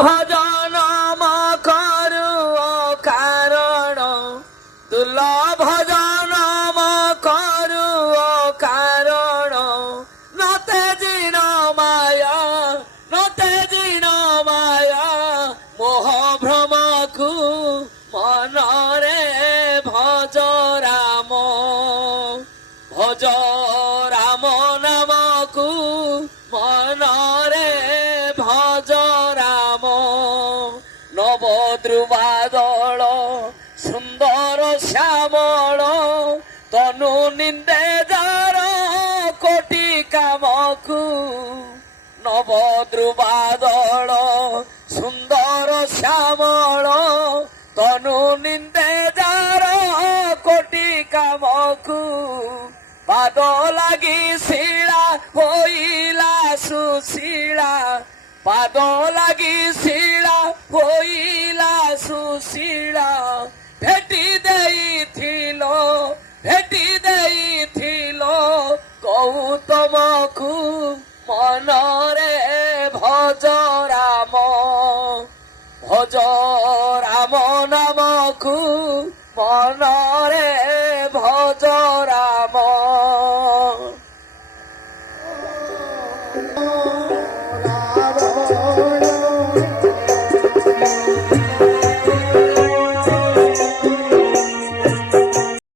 ভজন করু কারণ তুল ভজন করু কারণ নতে জিন মায়া নতে জিন মায়া মোহ ভ্রমকু মনরে ভজ রাম ভজ রাম নামকু মনরে ভজ রাম নবদ্রুবাদল সুন্দর শ্যামল তনু নিন্দে যার কোটি কামকু নবদ্রুবাদল সুন্দর শ্যামল তনু নিন্দে যার কোটি কামকু পাদ লাগি শিলা হইলা সুশীলা পাদ লাগি শিলা হইলা সুশীলা ভেটি দেইথিল গৌতমকু মনরে ভজ রাম ভজ রাম নামকু মনরে ভজ রাম